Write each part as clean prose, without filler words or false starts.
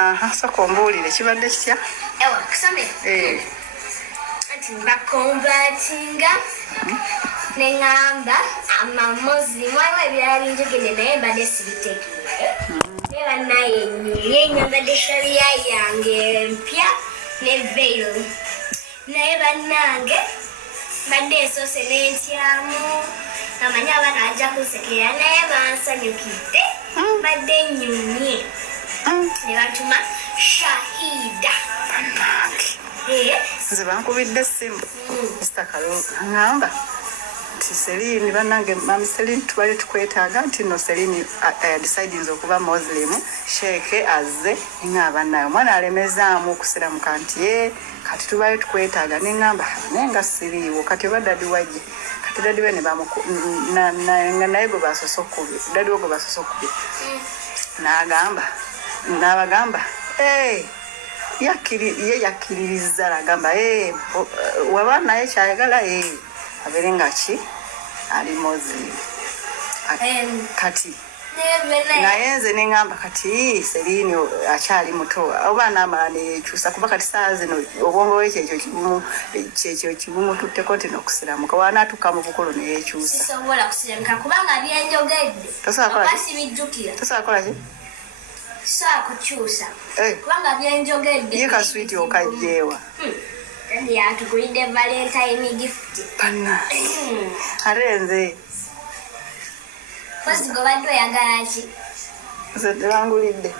Aha, soko mbuulire kibadde kitya? Ewa kusome. Ati bakonvatinga nengamba amamuslim waliwo ebirala binjogedde naye mbadde sibitegeera. Naye bannaye nyiye nyambadde shaliya yange empya ne veil. Naye bannange mbadde esoose n'entyamu amanya abaana ajja kunsekera naye bansanyukidde mbadde nnyumye. Ne batuma Shahida. Nze bankubidde essimu Mr. Kalungu ngamba nti Celine bannange mami Celine tubale tukwetaaga nti no Celine decidinze okuba Muslim sheeke azze ngamba naye omwana alemezaamu okusiramuka nti ye kati tubale tukwetaaga nengamba nenga siriiwo kati oba dadi wajje kati dadi we ne naye gwe basosokubye dadi we gwe basosokubye n'abagamba yakkiririza agamba waba naye kyayagala abeere nga ki ali Muslim kati naye nze neŋŋamba kati Celine akyali muto oba naamala neyekyusa kuba kati saa zino obwongo bwe kyekyo kibumututteko nti n'okusiramuka wanaatuuka mu bukulu neyekyusa sisobola kusiramuka kubanga byenjogedde oba sibijjukira tosobola kola ki saa kukyusa kubanga byenjogedde ye kaswiti okajjeewa kandi yatugulidde valentine gift panna ate nze posi gobadde oyagala ki nze tebangulidde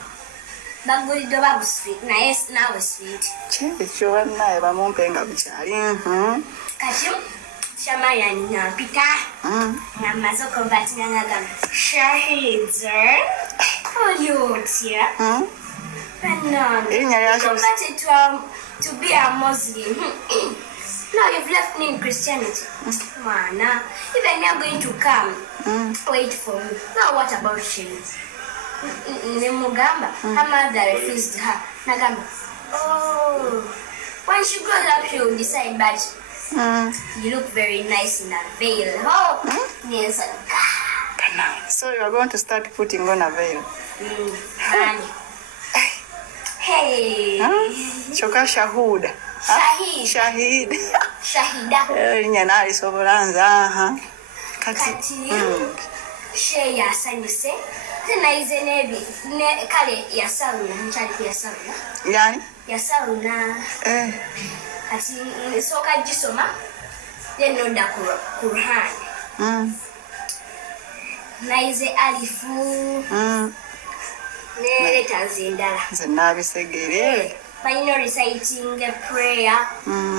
bagulidde oba buswit naye naawe swit kyekyo bannaye bamumpe nga bukyali kati shamayani nampita namaze okonvatinga ngagamba Shahida oli otya erinnya lyakyo to be a Muslim. No, you've left me in Christianity. Mana, even you're going to come, wait for me. Now, what about you? Nemugamba, her mother refused her. Nagamba, oh, when she grows up, she will decide, but you look very nice in a veil. Oh, yes. So you are going to start putting on a veil? Hey. Choka Shahuda. Shahida. Erinnya naalisobola nze kati she yasanyuse nayize ne kale yasaluna nkyali kuyasaluna yani yasaluna kati nsooka gisoma then nodda ku Quran nayize alifu ne letters endala nze naabisegere balina reciting a prayer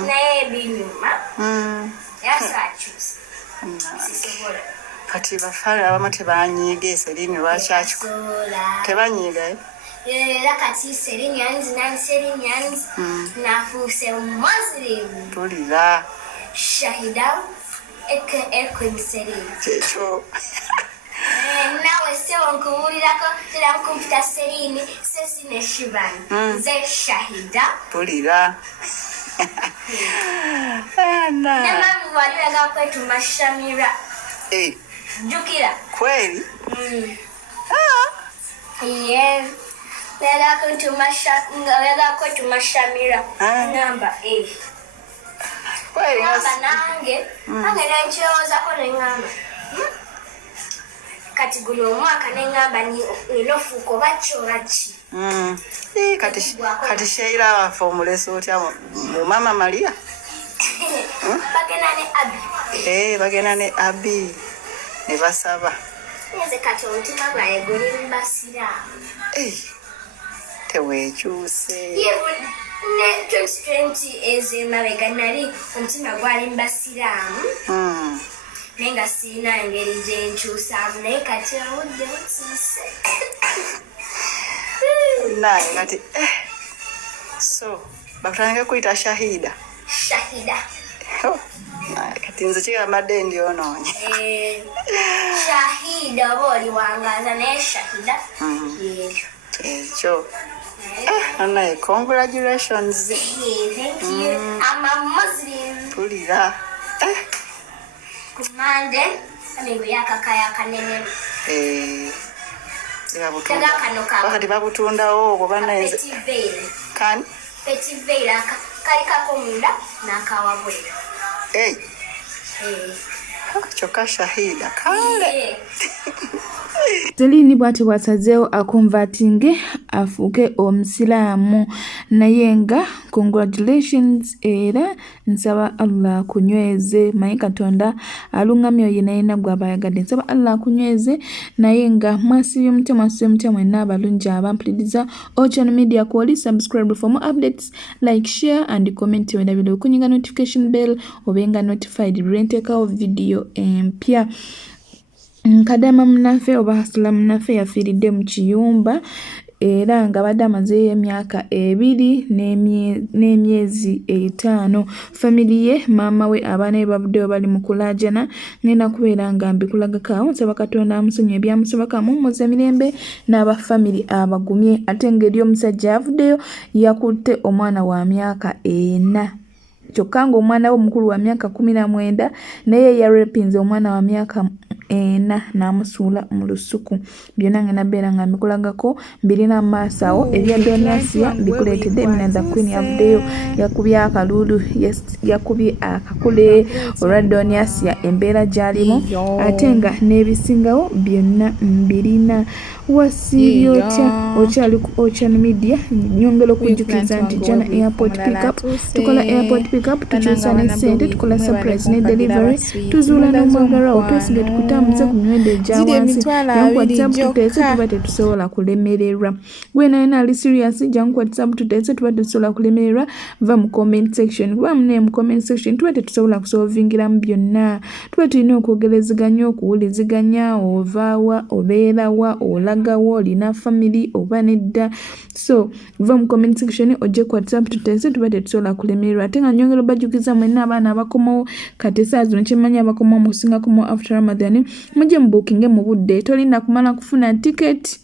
naye binyuma yasakyusa sisobola kati bafaale abamu tebanyiiga Celine lwakyaki tebanyiiga era kati Celine yanzi nafuuse Muslim tulira Shahida Queen Celine kyekyo nawe sewo nkubuulirako tera nkumpita Celine sesine Shivani nze Shahida tulira ne mami wali oyagala kwetuma Shamira jjukira kweli ye oyagala kwetuma Shamira namba ngamba nange nenkirowoozako neŋŋamba kati guno omwaka neŋŋamba ninofuuka oba kyoba ki kati Sheila waffe omulesi otya mu Mama Maria bagenda ne Abi bagenda ne Abi ne basaba nze kati omutima gwange guli mubasiraamu teweekyuse ne 2020 ez'emabega nali omutima gwali mubasiraamu naye nga sirina ngeri gyenkyusaamu naye kati obudde butuuse naye kati so bakutandike kuyita Shahida kati nze kigambadde ndyonoonye Shahida oba oli wangaaza naye Shahida yeekyo ekyo naye congratulations thank you I'm a Muslim tulira kumande amengo yakakaya kanene wakati babutundawo obo banaenze kani Petit veil kali kako munda nakawabwera kyokka Shahida kale Celine bw'ati bw'asazeewo akonvatinge afuuke omusiraamu naye nga congratulations era nsaba Allah akunyweze manyi Katonda alungamya oyo naye gw'aba ayagadde nsaba Allah akunyweze naye nga mwasibye omutya mwenna abalungi abampuliriza Ochano Media kwoli subscribe for more updates like share and comment wenda bino okunyiga notification bell obenga notified rentekawo video empya Kadama mnafe oba hasula mnafe yafiiridde mu kiyumba era nga badde amazeeyo emyaka 2 n'emyezi 5 family ye maama we abaana be babuddeyo bali mu kulaajana ngenda kubeera nga mbikulagakaawo nsaba Katonda amusonyiwe ebyamusobakamu muzze mirembe n'aba family abagumye ate ngeri omusajja avuddeyo yakutte omwana wa myaka 4 kyokka ng'omwana we omukulu wa myaka 19 naye yarepinze omwana wa myaka 4 n'amusuula mu lusuku byonna ngenda beera nga mbikulagako mbirina maaso awo ebya Donasia mbikuleetedde Minanda Queen yavuddeyo yakubye akalulu yakubye akakule olwa Donasia embeera gy'alimu ate nga n'ebisingawo byonna mbirina wasiibye otya okyali ku Ochano Media nyongera okujjukiza nti Jana Airport Pickup tukola airport pickup tukyusa ne ssente tukola surprise ne delivery tuzuula n'omwagalwawo twesigye tukutambuze ku miwendo egya wansi jangu WhatsApp tuteese tuba tetusobola kulemererwa gwena yena ali serious jangu WhatsApp tuteese tuba tetusobola kulemererwa va mu comment section kuba mune mu comment section tuba tetusobola kusolvingiramu byonna tuba tulina okwogereziganya okuwuliziganya ovaawa obeerawa olagawa olina family oba nedda so va mu comment section ojje ku WhatsApp tuteese tuba tetusobola kulemererwa ate nga nyongera bajjukiza mwenna abaana abakomawo kati saa zino kyemmanyi abakomawo mu kusinga komawo after Ramadan mujje mu booking mu budde tolinda kumala kufuna ticket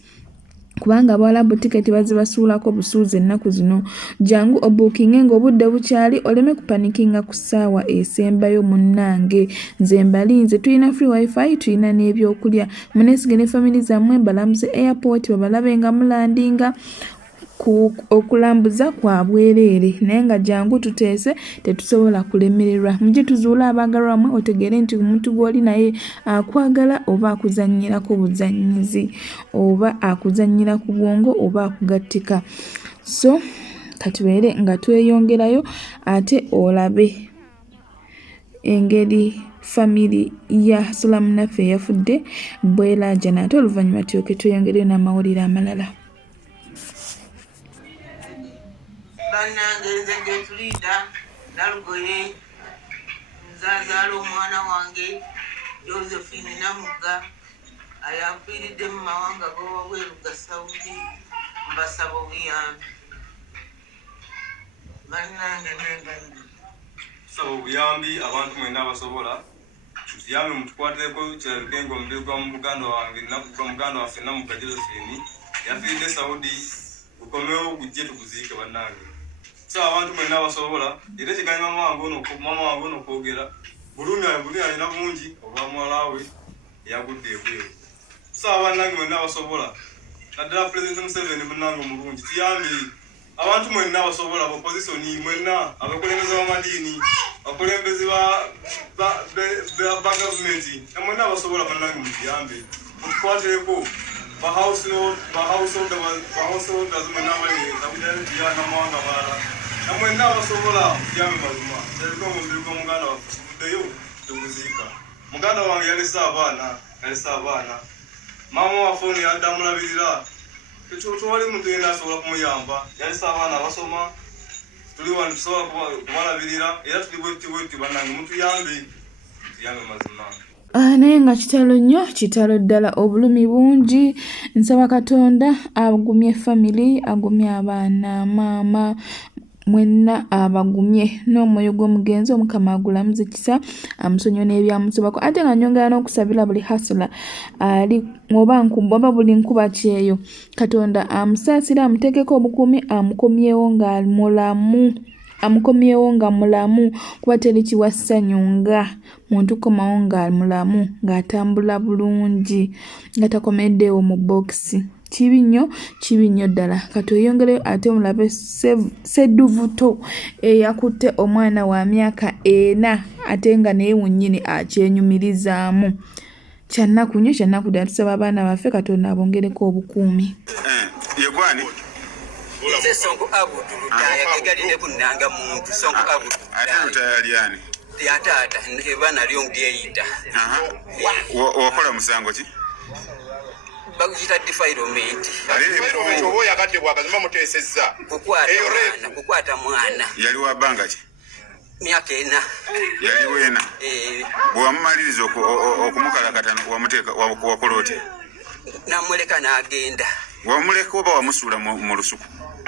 kubanga abawalabu ticket bazibasuulako busuuzi ennaku zino jangu obookinge ng'obudde bukyali oleme kupanikinga ku ssaawa esembayo munnange nze mbalinze tulina free wifi tulina n'ebyokulya muneesige ne family zammwe mbalamuze airport babalabe nga mulandinga okulambuza kwa bwereere naye nga jangu tuteese tetusobola kulemererwa mujye tuzuula abaagalwamwe otegeere nti omuntu gw'oli naye akwagala oba akuzannyirako buzannyizi oba akuzannyira ku bwongo oba akugattika so katubeere nga tweyongerayo ate olabe engeri family ya Sulamu naffe yafudde bweraajana ate oluvannyuma tulyoke tweyongereyo n'amawulire amalala Bannange nze Getulida Nalugoye nzazaala omwana wange Josephine Namugga ayafiiridde mu mawanga g'owabweru ga Saudi mbasaba obuyambi bannange nenganyi tusaba obuyambi abantu mwenna abasobola tutuyambe mutukwatireko kirabike nga omubiri gwa muganda waffe Namugga Josephine yafiiridde Saudi gukomewo gujje tuguziike bannange so abantu mwenna abasobola era kiganyi mama wange ono okwogera bulumi alina bungi obwa muwala we eyagudde ebweru so bannange mwenna abasobola naddala Pulezidenti Museveni munnange omulungi tuyambe abantu mwenna abasobola abopozisoni mwenna abakulembeze b'amadiini abakulembeze ba gavumenti mwenna abasobola bannange mutuyambe mutukwatireko bahouseholders mwenna abali namawanga malala namwenna abasobola mutuyambe mazima kirabika omubiri gw'omuganda waffe tuguddeyo tuguziika muganda wange yalese abaana maama waffe ono yadde amulabirira tewali muntu yenna asobola kumuyamba yalese abaana abasoma tuli wano tusobola kubalabirira era tuli bwetti bannange mutuyambe mazima naye nga kitalo nnyo kitalo ddala obulumi bungi nsaba Katonda agumye family agumye abaana maama mwenna abagumye n'omwoyo gw'omugenzi Omukama agulamuze kisa amusonyiwe n'ebyamusobako ate nga nyongera n'okusabira buli hasula ali oba buli nkuba kyeyo Katonda amusaasire amuteekeko obukuumi amukomyewo nga mulamu kuba teri kiwa ssanyu nga muntu komawo nga mulamu ng'atambula bulungi nga takomeddeewo mu bokisi kibi nnyo ddala. Kati oyongereyo ate mulabe Ssedduvuto eyakutte omwana wa myaka 4 ate nga naye wennyini akyenyumirizaamu. Kyannaku ddala, tusaba abaana baffe Katonda abongereko obukuumi. Yegwani Nze Sonko Abdul yagalire kunanga muntu Sonko Abdul ate yaliani yatata ebana lyongi eyita wakola musango ki bagita defilement obo yakadde bwakazima mutesezza kukwata mwana yali wa banga ki myaka 4 yali wena bwamumaliriza okumukalakata wamuteeka wakola otya namuleka n'agenda wamuleka oba wamusuula mu lusuku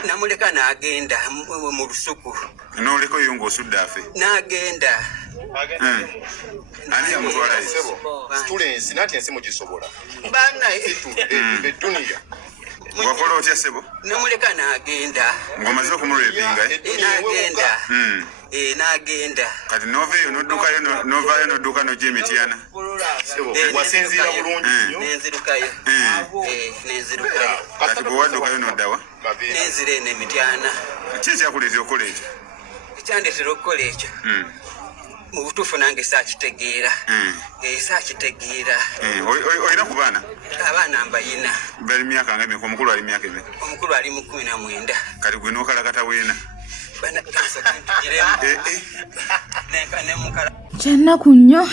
namuleka n'agenda mu lusuku n'oleka yo ng'osudde afe n'agenda ani yamutwala students nati ensi mugisobola bana eduniya wakola otya sebo namuleka n'agenda ng'omaze okumulwepinga n'agenda kati noveeyo novaayo nodduka nojja emityana wasinziira bulungi nenzirukayo kati bwe waddukayo noddawa nenzira eno emityana ki ekyakuleetera okukola ekyo ekyandetera okukola ekyo mu butuufu nange saakitegeera olina ku baana mbayina bali myaka nga emeka omukulu ali myaka emeka omukulu ali mu 19 kati gwe n'okalakata weena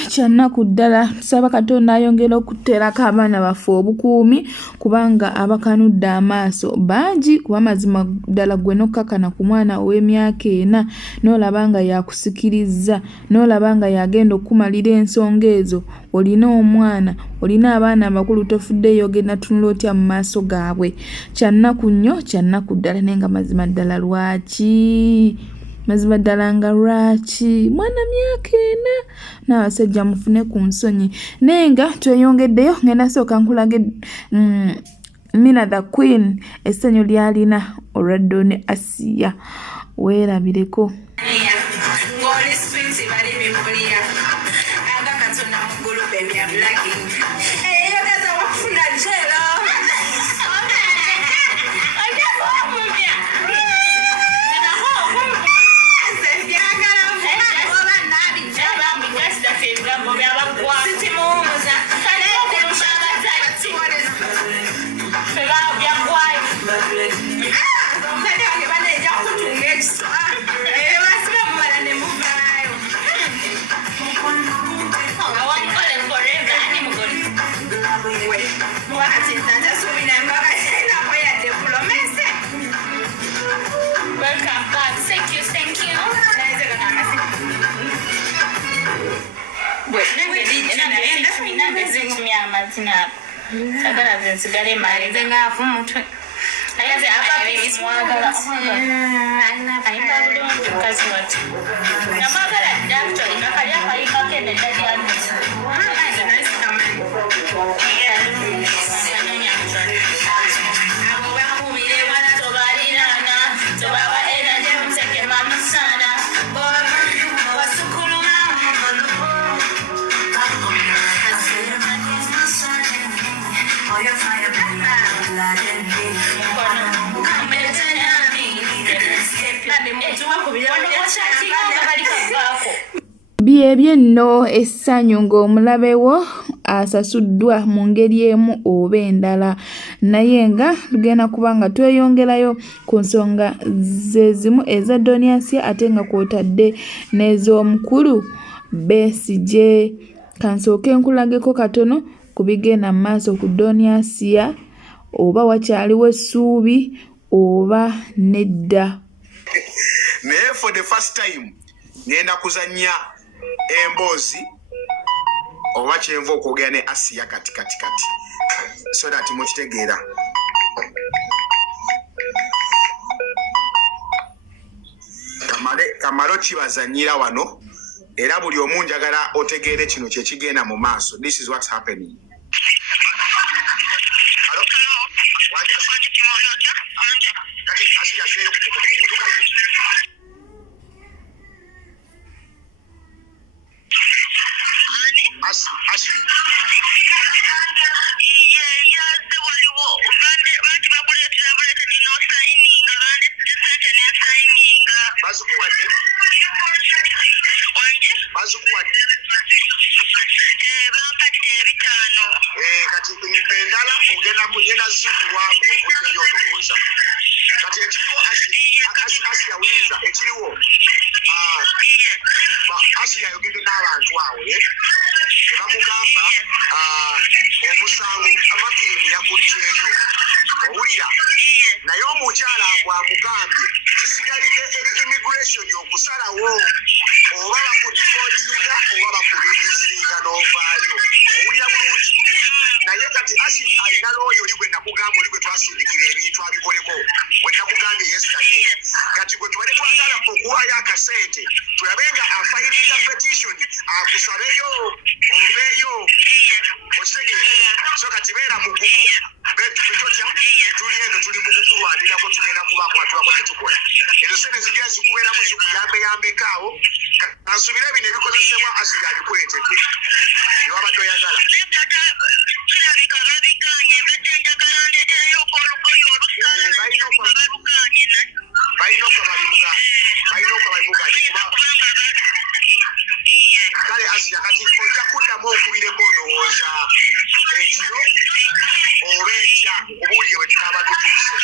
kyannaku ddala. Tusaba Katonda ayongera okuteerako abaana baffe obukuumi kubanga abakanudde amaaso bangi, kuba mazima ddala gwe nokkakana ku mwana ow'emyaka 4 n'olaba nga yakusikiriza, n'olaba nga yagenda okumalira ensonga ezo. Olina omwana, olina abaana abakulu, tofuddeyo ogenda tunula otya mu maaso gaabwe. Kyannaku ddala naye nga mazima ddala lwaki mwana myaka 4 n'abasajja mufune ku nsonyi. Naye nga tweyongeddeyo, ngenda sooka nkulage Mina the Queen essanyu lyalina olwa Doni Asiya. Weerabireko. Sagala zinsigale mali zengafu mutwe ayaze ababizi mwagala ayimba bulungi mukazi wati namwagala doctor ngakali akayimba kende dadi anuzi abo bakubire wana tobalirana tobawa energy muteke mama sana wasukulu byebye nno essanyu ng'omulabewo asasuddwa mu ngeri emu oba endala, naye nga tugenda kuba nga tweyongerayo ku nsonga zezimu eza Doni Asiya ate nga kwotadde n'ez'omukulu Besigye. Kansooke nkulageko katono ku bigenda mu maaso ku Doni Asiya, oba wakyaliwo essuubi oba nedda. naye for the first time ngenda kuzannya emboozi oba kyenva okwogera ne Asiya kati so that mukitegeera. Kamalo kibazannyira wano era buli omu njagala otegeere kino kye kigenda mu maaso. This is what's happening. bazikuwadde bazikuwadde kati endala ogenda kugenda zikuwanga okuddeyo olowooza kati ekiriwo asiyawuliriza ekiriwo asiya yogedde n'abantu awo ne bamugamba omusango amakirimi yakutteeyo owulira naye omukyala bwamugambye kisigalire eri immigration okusalawo oba bakudipootinga oba bakubirizinga n'ovaayo owulira bulungi naye kati asiri alina looyo oli gwe nakugamba oli gwe twasindikira ebintu abikoleko gwe nakugambye yesterday kati gwe tubale twagala okuwaayo akasente tulabe nga afayiringa petition akusabeyo oveeyo okitegeere so kati beera mugumu betutya tuli eno tuli mu kukulwanirako tugenda kubakwatibako tetukola ezo sente zijira zikubeeramu zikuyambeyambekaawo kansubire bino ebikozesebwa asiri abikuleetedde ewabadde oyagala balina okwabalimuganye kale asiya kati ojja kuddamu okubireko olowooza ekiro oba enkya obuulire we tunaaba tutuuse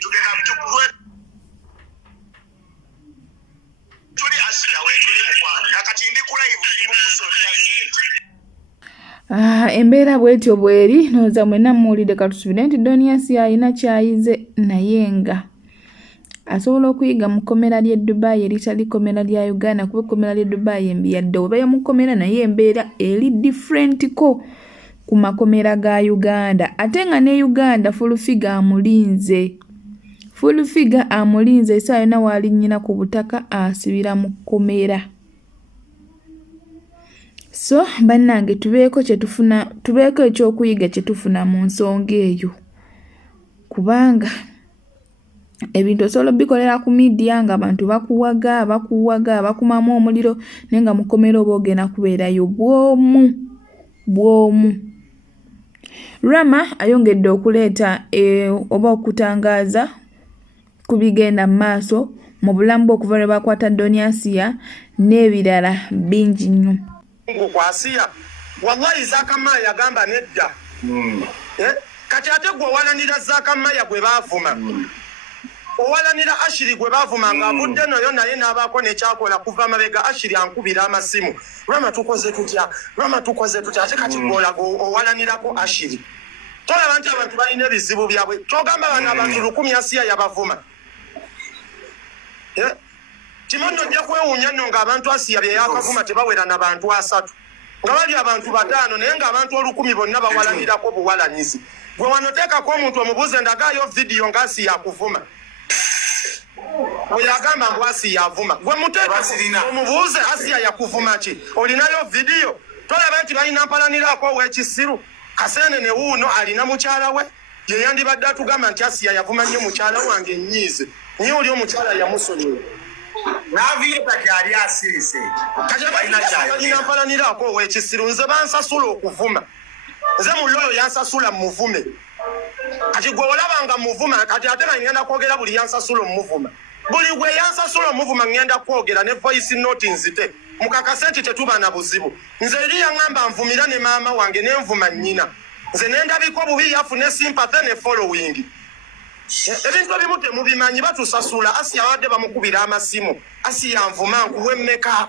tugenda tuli asiya wetuli mukwano nakati ndi kulive mukusonera sente embeera bwetyo bweri nooza mwenna muwulidde katusubire nti Doniasi alina kyayize naye nga asobola okuyiga mu kkomera ly'e Dubai eritali kkomera lya Uganda kuba ekkomera ly'e Dubai embi yadde obeera mu kkomera naye embeera eri different ko ku makomera ga Uganda ate nga ne Uganda full figure amulinze essaawa yonna waalinyina ku butaka asibira mu kkomera. So bannange tubeeko ekyokuyiga kye tufuna mu nsonga eyo kubanga ebintu osobola bikolera ku media nga abantu bakuwaga bakumamu omuliro naye nga mu kkomera oba ogenda kubeerayo bwomu. Rama ayongedde okuleeta oba okutangaaza ku bigenda mu maaso mu bulamu bwe okuva lwe bakwata Doniasi n'ebirala bingi nnyo. Kwasiya wallahi Zakamaya yagamba nedda kati ate gwe owalanira Zakamaya gwe baavuma owalanira Ashiri gwe baavuma nga avudde noyo naye n'abaako nekyakola kuva mabega Ashiri ankubira amasimu Rama tukoze tutya ate kati gwolaga owalanirako Ashiri tolaba nti abantu balina ebizibu byabwe togamba bano abantu 10 Asiya yabavuma Timondo nja kwewuunya nno ng'abantu Asiya bye yakavuma tebawera na bantu 3 nga bali abantu 5 naye ng'abantu 10 bonna bawalanirako buwalanizi gwe wanoteekako omuntu omubuuze ndagaayo vidiyo nga Asiya akuvuma oyagamba mbu Asiya avuma gwe muteeka omubuuze Asiya yakuvuma ki olinayo vidiyo tolaba nti balina mpalanirako ow'ekisiru Kaseenene wuuno alina mukyala we ye yandibadde atugamba nti Asiya yavuma nnyo mukyala wange nnyiize niye oli omukyala yamusonyiwa n'avieta kyali asirise balina mpalanirako ow'ekisiru nze bansasula okuvuma nze muloyo yansasula muvume kati gwe olabanga muvuma kati ate nga ngenda kwogera buli yansasula omuvuma buli gwe yansasula omuvuma ngenda kwogera ne voice note nzite mukakase nti tetuba na buzibu nze eri yaŋŋamba nvumira ne maama wange nenvuma nnyina nze nendabika obubi yafune sympathy ne following ebintu ebimu temubimanyi batusasula Asiya wadde bamukubira amasimu Asiya nvuma nkuwe mmeka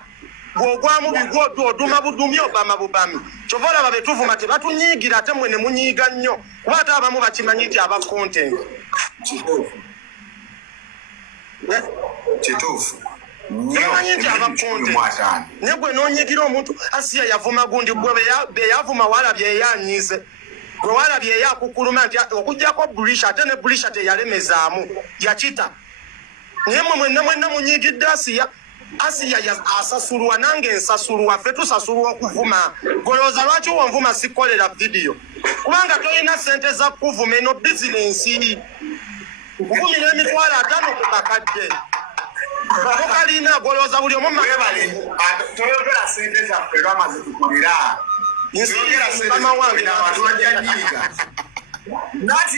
bw'ogwamu bigwoddu oduma budumi obama bubami kyova olaba betuvuma tebatunyiigira ate mwe ne munyiiga nnyo kuba ate abamu bakimanyi nti aba content kituufu tebamanyi nti aba content naye gwe noonyigira omuntu Asiya yavuma gundi gwe be yavuma walabye yanyiize gwe walabye yakukuluma nti okugjako bulisha ate ne bulisha teyalemezaamu yakita naye mwenna munyigidde Asiya asasulwa nange nsasulwa ffe tusasulwa okuvuma golooza lwaki wonvuma sikolera vidiyo kubanga tolina sente za kuvuma eno bizinensi kuvumira emitwalo 5 ku kakadde tokalina golooza buli omu toyogera sente zaffe lwamaze tukulira mama wange Nati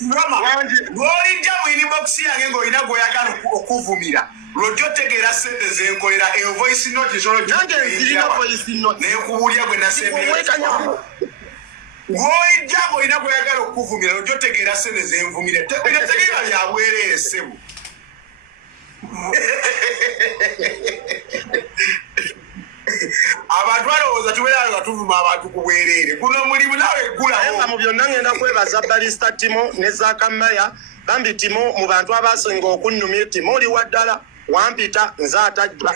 mama ngoli jamu inbox yange ngo inagoyagala okuvumira lodyo tegera sente zenkolera e voice note zolo nange zirina voice note ne kuwulya gwe nasembera ngoli jamu inagoyagala okuvumira lodyo tegera sente zenvumire tegera bya bwerere sebu abantu balowooza tubeera nga tuvuma abantu kubwerere kuno mulimu nawe gulawo mu byonna ngenda kwebaza Barrister Timo ne Zakamaya bambi Timo mu bantu abasinga okunnumya Timo oli waddala wampita nze atajja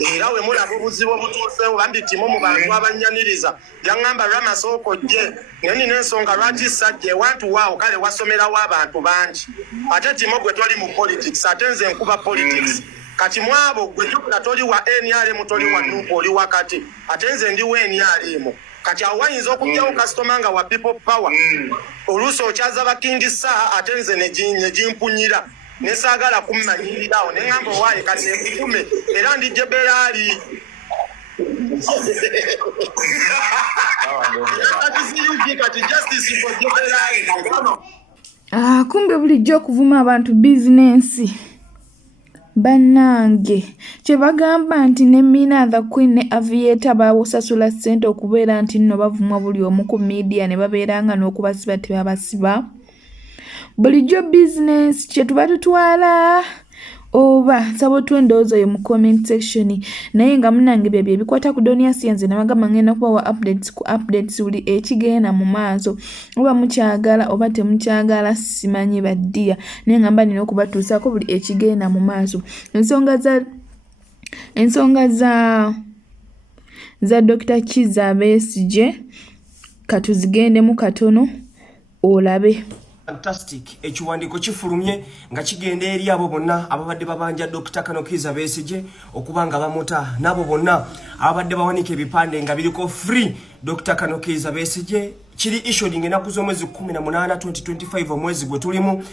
era we mulaba obuzibu obutuuseewo bambi Timo mu bantu abanyaniriza yaŋŋamba Ramasoko jje neni n'ensonga lwaki sajja ewantu waawo kale wasomerawo abantu bangi ate Timo gwe toli mu politics ate nze nkuba politics kati mwabo gwe tukula toli wa NRM toli wa nupo oli wakati ate nze ndi wa NRM kati awo wayinza okujjawo customer nga wa people power oluusi okyaza bakingi saa ate nze ne jimpunyira nesaagala kummanyirirawo ne ŋŋamba owaaye kati nekukume era ndijje beraali kumbe bulijjo okuvuma abantu bizinensi bannange kye bagamba nti ne Mina the Queen ne Aviator baawosasula ssente okubeera nti nno bavumwa buli omu ku media ne babeeranga n'okubasiba tebabasiba bulijjo bizinensi kye tuba tutwala oba nsaba twendowooza oyo mu comment section naye nga munange byebyo ebikwata ku Donia Science nabagamba ngenda kubawa updates buli ekigenda mu maaso oba mukyagala oba temukyagala simanyi baddiya naye ngamba nina okubatuusaako buli ekigenda mu maaso ensonga za Dr. Kizza Besigye katuzigendemu katono olabe. Fantastic. Ekiwandiiko kifulumye nga kigenda eri abo bonna ababadde babanja Dr. Kano Kizza Besigye okubanga bamuta nabo bonna ababadde bawanika ebipande nga biriko free Dr. Kano Kizza Besigye kiri issuing enaku z'omwezi 18 2025 omwezi gwe tulimu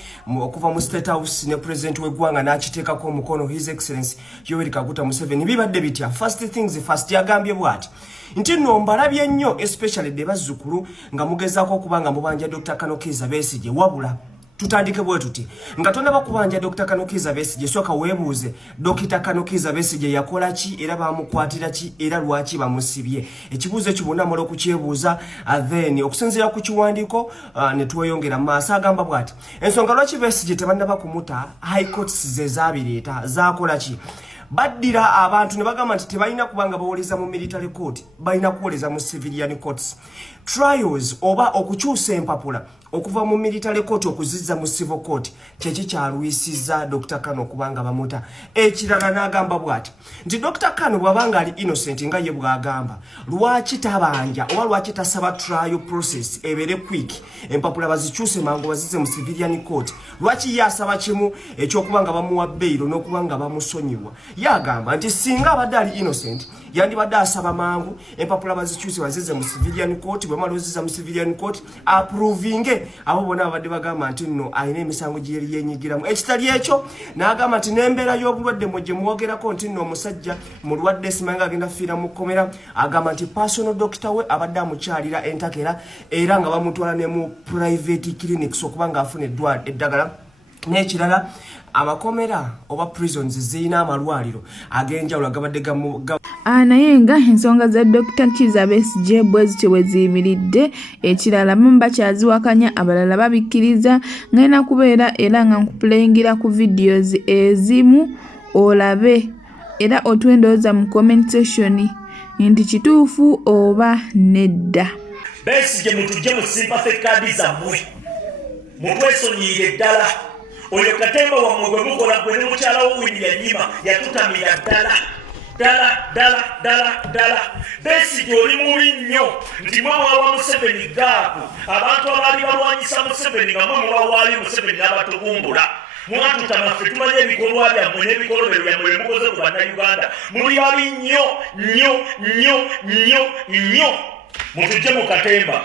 okuva mu State House ne President w'eggwanga n'akiteekako omukono His Excellency Yoweri Kaguta Museveni bibadde bitya first things first yagambye bw'ati nti nno mbalabye nnyo especially de bazzukulu nga mugezaako okubanga mubanja Dr. Kano Kizza Besigye wabula tutandike bwe tuti nga tonaba kubanja Dr. Kano Kizza Besigye soka weebuuze Dr. Kano Kizza Besigye yakola ki era bamukwatira ki era lwaki bamusibye ekibuuzo ekibona amala okukyebuuza then okusinziira ku kiwandiiko ne tweyongera maaso agamba bw'ati ensonga lwaki Besigye tebannaba kumuta high courts ze zaabireeta zaakola ki baddira abantu ne bagamba nti tebalina kubanga bawoleza mu military court balina kuwoleza mu civilian courts trials oba okukyusa empapula okuva mu military court okuzizza mu civil court kyeki kyalwisiza Dr. Kano kubanga bamuta ekirala n'agamba bw'ati nti Dr. Kano bwabanga ali innocent nga ye bw'agamba lwaki tabanja oba lwaki tasaba trial process ebere quick empapula bazikyuse mangu bazizze mu civilian court lwaki yasaba kimu ekyokubanga bamuwa bail n'okubanga bamusonyiwa yagamba nti singa abadde ali innocent yandibadde asaba mangu empapula bazikyuse bazizze mu civilian court bwe malozizza mu civilian court approving abo bona abadde bagamba nti nno ayina emisango gyeri yenyigiramu ekitali ekyo n'agamba nti n'embeera y'obulwadde mu gye muwogerako nti nno omusajja mulwadde simanga agenda fiira mu kkomera agamba nti personal doctor we abadde amukyalira entakera era nga bamutwala ne mu private clinics okuba nga afuna eddagala n'ekirala amakomera oba prisons zirina amalwaliro ag'enjawulo agabadde naye nga ensonga za Dr. Kizza Besigye bwezityo bwe ziyimiridde ekirala bamu bakyaziwakanya abalala babikkiriza ngenda kubeera era nga nkupuleyingira ku videos ezimu olabe era otwendowooza mu comment section nti kituufu oba nedda. Besigye mutujje mu sympathy card zammwe mutwesonyiire ddala oyo Katemba wammwe gwe mukola gwe ne mukyala wo Winnie Yanyima yatutamira ddala Besigye oli mubi nnyo nti mwe mwawa Museveni gaaku abantu abaali balwanyisa Museveni nga mwe mubawaali Museveni n'abatugumbula mwatutama ffe tumanye ebikolwa byammwe n'ebikolobero byammwe bye mukoze ku bannayuganda muli babi nnyo mutujje mu Katemba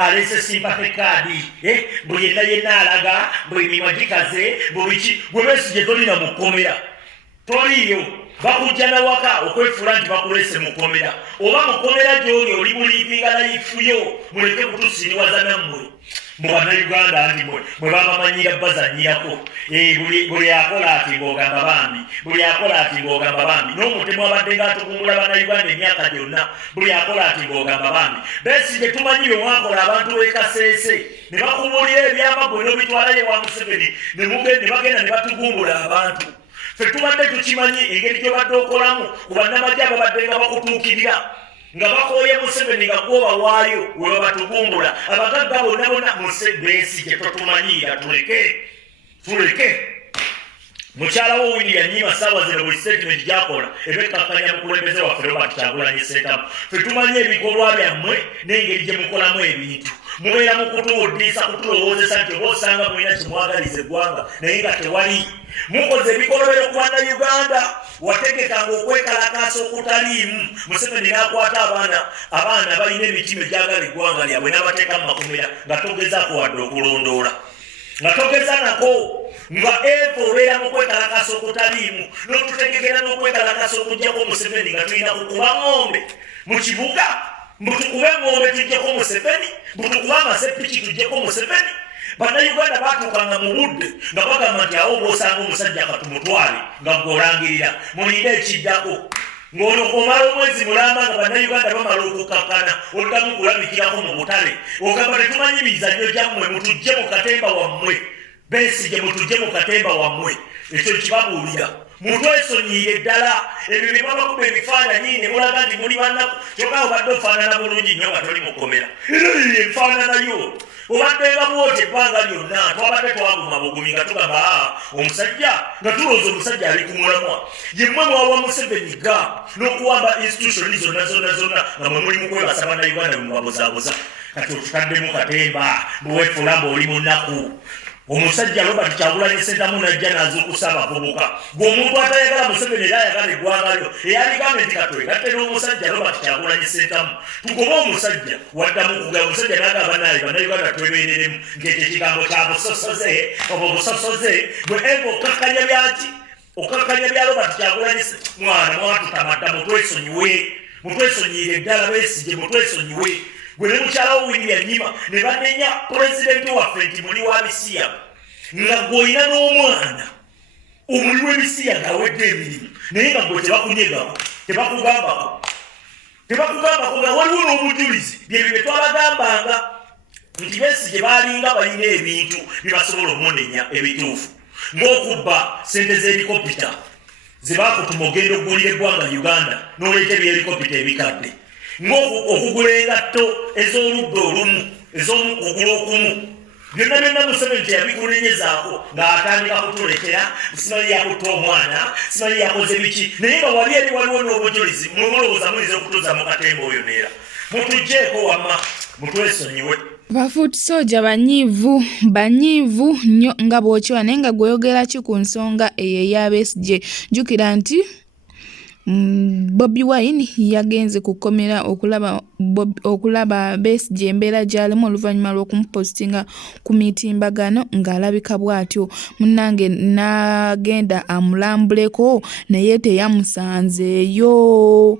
alese sympathy card buli yenna alaga buli mimwa gikaze buli ki gwe Besigye tolina mu kkomera toliyo bakujja nawaka okwefuula nti bakulese mukomera oba mukomera gyoli oli muliipinga layifuyo muleke kutusiriwaza nammwe mu bannayuganda nti mwe babamanyira bazanyirako buli akola ati ng'ogamba bambi buli akola ati ng'ogamba bambi n'omutemu abadde ng'atukumbula bannayuganda emyaka gyonna buli akola ati ng'ogamba bambi Besigye tumanyi bye mwakola abantu b'ekaseese ne bakubuulira ebyamagwe n'obitwalayo wa Museveni ne bagenda ne batugumbula abantu ffe tubadde tukimanyi engeri gy'obadde okolamu ku bannamagye ababadde nga bakutuukirira nga bakooye Museveni nga gwobawaayo we babatugumbula abagagga bonna Besigye totumanyiira tuleke mukyala wo Winnie yanyima Ssaabazira buli statement gyakola ebekkakkanya mukulembeze waffe Robert Kyagulanyi Ssentamu ffe tumanyi ebikolwa byammwe n'engeri gye mukolamu ebintu mubeera mu kutuwuddisa kutulowoozesa nti oba osanga mulina kimwagaliza eggwanga naye nga tewali mukoze ebikolobero ku bannayuganda wategekanga okwekalakaasa okutaliimu Museveni n'akwata abaana balina emitima egyagala eggwanga lyabwe n'abateeka mu makomera nga togezaako wadde okulondoola nga togeza nako nga obeera mu kwekalakaasa okutaliimu n'otutegekera n'okwekalakaasa okuggyako Museveni nga tulina kukuba ng'ombe mu kibuga mbutukube ng'ombe tujjeko Museveni mbutukube amasepiki tujjeko Museveni bannayuganda baatuukanga mu budde nga bagamba nti awo bw'osanga omusajja katumutwale nga gw'olangirira mulinde ekiddako ng'omala omwezi mulamba nga bannayuganda bamala okukakkana oddamu kulabikirako mu butale ogamba tetumanyi mizannyo gyammwe mutujje mu katemba wammwe Besigye mutujje mu katemba wammwe ekyo kibabuulira mutwesonyiire ddala ebyo bye babakuba ebifaananyi ne mulaga nti muli bannaku kyokka obadde ofaanana bulungi nnyo nga toli mukomera era bye ebifaananayo obadde nga bwoti ebbanga lyonna twabadde twaguma bugumi nga tugamba omusajja nga tulowooza omusajja ali ku mulamwa yemmwe mwawa Museveni ga n'okuwamba institutioni zonna nga mwe muli mukwebasa bannayuganda bemubabuzaabuza kati otutaddemu katemba bwewefuula ng'oli munnaku omusajja Robert Kyagulanyi Ssentamu najja n'azuukusa abavubuka ng'omuntu atayagala Museveni era ayagala eggwanga lyo eyaligambe nti katwegatte n'omusajja Robert Kyagulanyi Ssentamu tugobe omusajja waddamu kugaba omusajja n'agamba naye bannayuganda twebeereremu ng'ekyo ekigambo kya busosoze oba obusosoze bwe eva okkakkanya byaki okkakkanya bya Robert Kyagulanyi mwana mwatutamadda mutwesonyiire ddala Besigye mutwesonyiwe gwe ne mukyala wo Winnie yanyima ne banenya pulezidenti waffe nti muli wa Bisiya nga gw'olina n'omwana omuli w'Ebisiya ng'awedde emirimu naye nga gwe tebakunyegako tebakugambako nga waliwo n'obujulizi byebyo bye twabagambanga nti Besigye baalinga balina ebintu bye basobola omunenya ebituufu ng'okubba ssente z'elikopita ze baakutuma ogenda okugulira eggwanga Uganda n'oleeta eby'elikopita ebikadde ng'okugula engatto ez'oludda olumu ez'omukugula okumu byonna Museveni teyabikulenyezaako ng'atandika kutulekera simanyi yakutta omwana simanyi yakoze biki naye nga wali eri waliwo n'obujulizi mulowooza muyinza okutuuza mu katemba oyo neera mutugjeeko wamma mutwesonyiwe Bafoot Soldier banyiivu nnyo nga bw'okiwa naye nga gweyogera ki ku nsonga eyo eya Besigye jjukira nti Bobi Wine yagenze kukomera okulaba Besigye embeera gy'alimu oluvannyuma lw'okumupostinga ku mitimbagano ng'alabika bw'atyo munnange n'agenda amulambuleko naye teyamusanzeeyo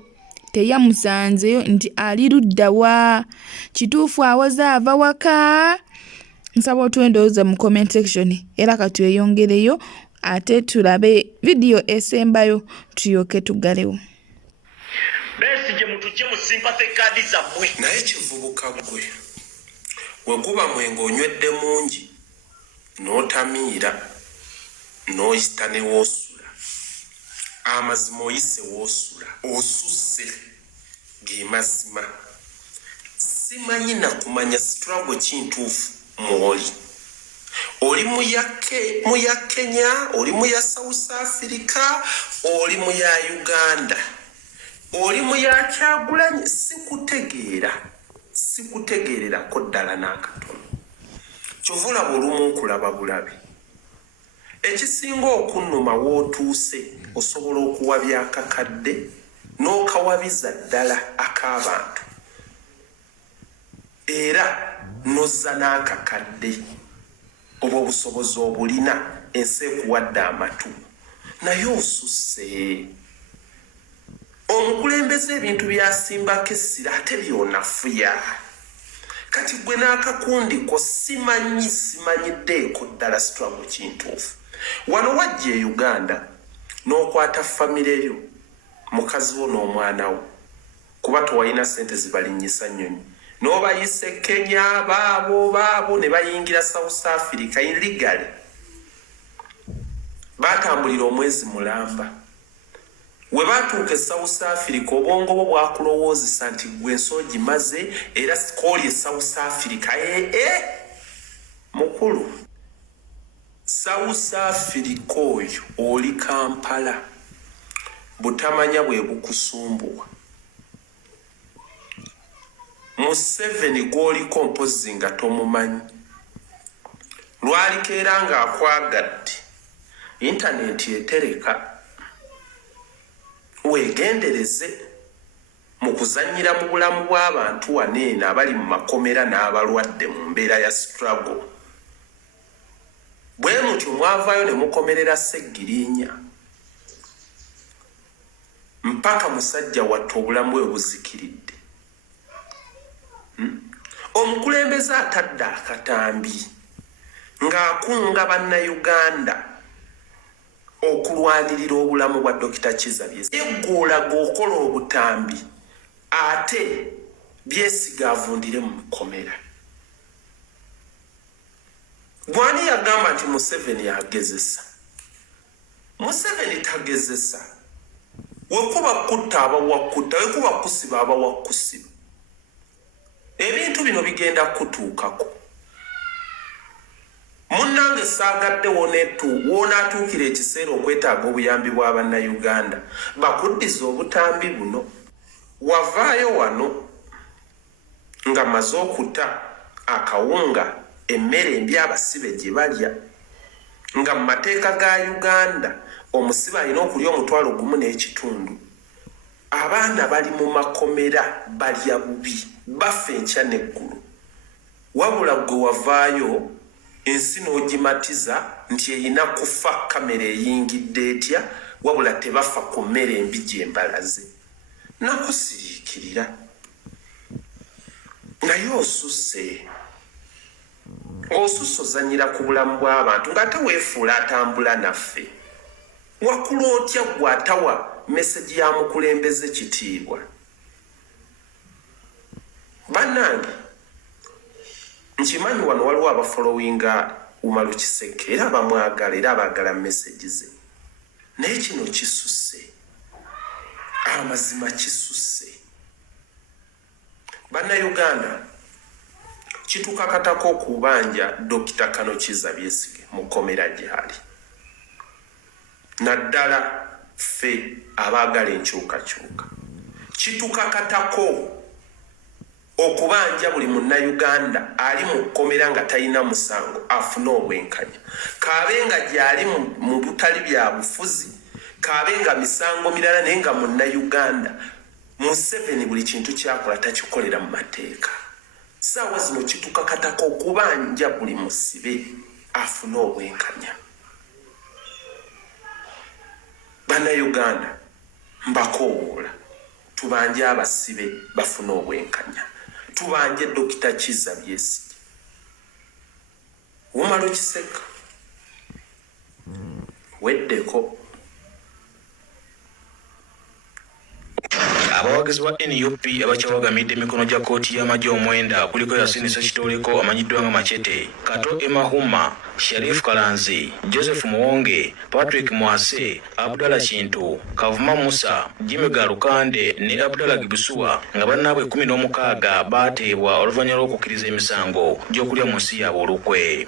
nti ali ludda wa kituufu awoze ava waka nsaba otwendowooza mu comment section era katweyongereyo ate tulabe vidiyo esembayo tuyoke tugalewo Besigye mutujje mu sympathy card zammwe naye kivubuka gwe weguba mwenga onywedde mungi n'otamiira n'oyita ne woosula amazima oyise woosula osusse ge mazima simanyi nakumanya struggle kintuufu mwoli oli mu ya Kenya oli mu ya South Africa oli mu ya Uganda oli mu ya Kyagulanyi sikutegeererako ddala n'akatono kyovula bulumu okulaba bulabe ekisinga okunnuma w'otuuse osobola okuwabya akakadde n'okawabiza ddala ak'abantu era n'ozza n'akakadde oba obusobozi obulina ensi ekuwadde amatu naye osusse omukulembeze ebintu byasimbako essira ate byonafuya kati gwe n'akakundi ko simanyiddeeko ddala struggle kintuufu wano wajja e Uganda n'okwata famire yo mukazi wo n'omwana wo kuba tewalina ssente zibalinnyisa nnyonyi n'obayise Kenya baabo ne bayingira South Africa illegally batambulira omwezi mulamba we batuuka e South Africa obwongo bwo bwakulowoozesa nti gwe ensoogi maze era kooli e South Africa mukulu South Africa oyo oli Kampala butamanya bwe bukusumbuwa Museveni gw'oliko mpozi nga tomumanyi lwalikeera ng'akwagadde intaneti etereka wegendereze mu kuzannyira mu bulamu bw'abantu waneena abali mu makomera n'abalwadde mu mbeera ya struggle bwe mutyo mwavaayo ne mukomerera Seggirinya mpaka musajja watta obulamu bwe buzikiridde omukulembeze atadde akatambi ng'akunga bannayuganda okulwanirira obulamu bwa Dr. Kizza Besigye eggoola g'okola obutambi ate Besigye avundire mu mukomera gwani yagamba nti Museveni agezesa Museveni tagezesa wekuba kutta abawakutta wekuba kusiba abawakusiba ebintu bino bigenda kutuukako munnange saagadde wonaatuukira ekiseera okwetaaga obuyambi bw'abannayuganda bakuddiza obutambi buno wavaayo wano nga maze okutta akawunga emmere embi abasibe gye balya nga mu mateeka ga Uganda omusibe alina okulya omutwalo gumu n'ekitundu abaana bali mu makomera balya bubi bafa enkya n'eggulu wabula gwe wavaayo ensi n'ogimatiza nti eyina kufa kamera eyingidde etya wabula tebafa ku mmere embi gyembalaze nakusiriikirira naye osusse ozannyira ku bulamu bw'abantu ng'ate weefuula atambula naffe wakula otya gw'atawa meseji ya mukulembeze kitiibwa bannange nkimanyi wano waliwo abafolowinga Umaru Kiseke era bamwagala era abaagala meseji ze naye kino kisusse amazima kisusse bannayuganda kitukakatako okubanja Dr. Kano Kizza Besigye mu kkomera gyali naddala ffe abaagala enkyukakyuka kitukakatako okubanja buli munnayuganda ali mu kkomera nga talina musango afune obwenkanya kaabenga gyali mu butali bya bufuzi kaabenga misango mirala naye nga munnayuganda Museveni buli kintu kyakola takikolera mu mateeka saawa zino kitukakatako okubanja buli musibe afune obwenkanya bannayuganda mbakoowoola tubanje abasibe bafune obwenkanya tubanje Dr. Kizza Besigye Umaru Kiseke weddeko abawagizi ba NUP abakyawagamidde emikono gya kooti y'amagye omwenda kuliko Yasin Ssekitoleko amanyiddwa nga Machete, Kato Emahuma, Sharif Kalanzi, Joseph Muwonge, Patrick Mwase, Abdallah Kintu, Kavuma Musa, Jimmy Garukande ne Abdallah Gibusua nga bannaabwe 16 baateebwa oluvannyuma lw'okukkiriza emisango gy'okulya mu nsi yaabwe olukwe.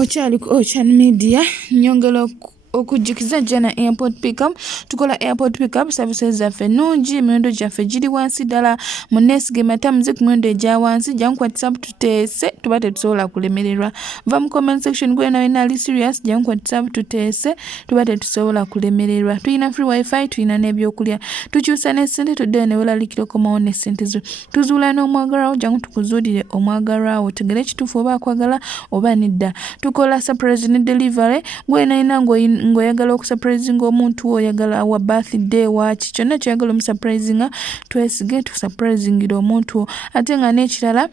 Okyali ku Ocean Media nyongera okujjukiza jana airport pickup tukola airport pickup services zaffe ennungi emiwendo gyaffe giri wansi ddala muneesigema tamuze ku miwendo egya wansi jankukwatisa tuteese tuba tetusobola kulemererwa va mu comment section gwena wena ali serious jankukwatisa tuteese tuba tetusobola kulemererwa tuyina free wifi tuyina n'ebyokulya tukyusa n'essente tuddeyo ne welalikira okomawo n'essente zo tuzuula n'omwagalwawo jangu tukuzuulire omwagalwawo tegere ekituufu oba akwagala oba nedda tukola surprise ne delivery gwena ina ng'oyagala okusurprisinga omuntu oyagala wa birthday waki kyonna kyoyagala omusurprisinga twesige tusurprisingira omuntu ate nga n'ekirala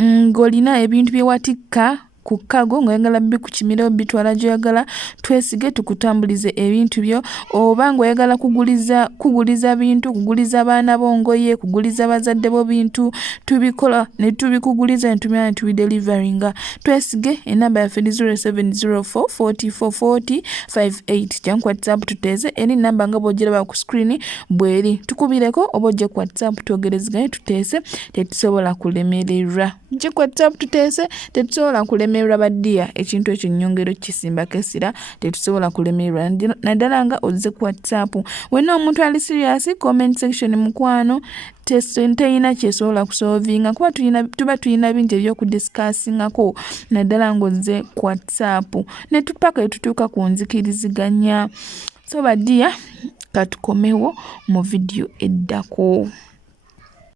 ng'olina ebintu byewatikka ku kago ng'oyagala bikukimirawo bitwala gy'oyagala twesige tukutambulize ebintu byo oba ng'oyagala kuguliza bintu kuguliza baana bo ngoye kuguliza bazadde bo bintu tubikola ne tubikuguliza ne tumira ne tubidelivaringa twesige enamba yaffe 0704444058 jangu ku WhatsApp tuteeze eri namba nga bw'ogiraba ku screen bweri tukubireko oba ojje ku WhatsApp twogerezeganye tuteese tetusobola kulemererwa ojje ku WhatsApp tuteese tetusobola kulemererwa baddiya ekintu ekyo nnyongero kisimba kesira tetusobola kulemererwa naddala nga ozze ku WhatsApp wenna omuntu ali serious comment section mukwano teyina kyesobola kusolvinga kuba tuba tulina bintu ebyokudiscussingako naddala ng'ozze ku WhatsApp ne tupaka etutuuka ku nzikiriziganya so baddiya katukomewo mu video eddako.